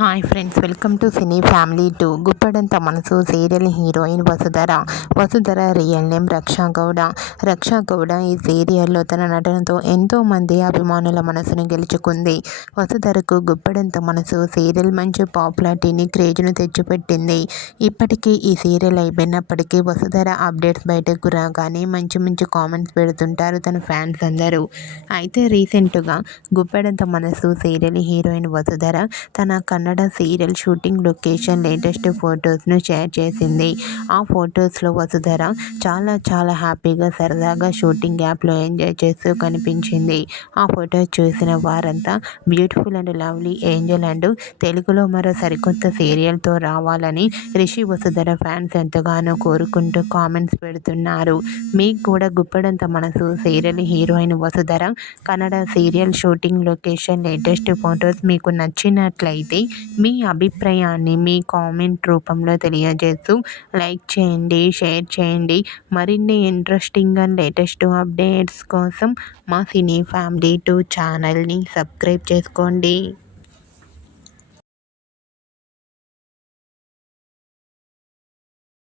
Hi friends, welcome to cine family 2. గుప్పడంత మనసు serial heroine Vasudhara real name Raksha Gowda ఈ సీరియల్లో తన నటనతో ఎంతోమంది అభిమానుల మనసును గెలుచుకుంది. వసుధరకు గుప్పడంత మనసు సీరియల్ మంచి పాపులారిటీని, క్రేజ్ను తెచ్చిపెట్టింది. ఇప్పటికీ ఈ సీరియల్ అయిపోయినప్పటికీ వసుధర అప్డేట్స్ బయటకు రాగానే మంచి మంచి కామెంట్స్ పెడుతుంటారు తన ఫ్యాన్స్ అందరూ. అయితే రీసెంట్గా గుప్పడంత మనసు సీరియల్ హీరోయిన్ వసుధర తన Kannada serial shooting location latest ఫొటోస్ను షేర్ చేసింది. ఆ ఫొటోస్లో వసుధర చాలా హ్యాపీగా, సరదాగా షూటింగ్ యాప్లో ఎంజాయ్ చేస్తూ కనిపించింది. ఆ ఫొటోస్ చూసిన వారంతా beautiful and lovely Angel and తెలుగులో మరో సరికొత్త సీరియల్తో రావాలని రిషి వసుధర ఫ్యాన్స్ ఎంతగానో కోరుకుంటూ కామెంట్స్ పెడుతున్నారు. మీకు కూడా గుప్పడంత మనసు serial heroine Vasudhara Kannada serial shooting location latest photos మీకు నచ్చినట్లయితే మీ అభిప్రాయాన్ని మీ కామెంట్ రూపంలో తెలియజేస్తూ లైక్ చేయండి, షేర్ చేయండి. మరిన్ని ఇంట్రెస్టింగ్ అండ్ లేటెస్ట్ అప్డేట్స్ కోసం మా సినీ ఫ్యామిలీ 2 ఛానల్ని సబ్స్క్రైబ్ చేసుకోండి.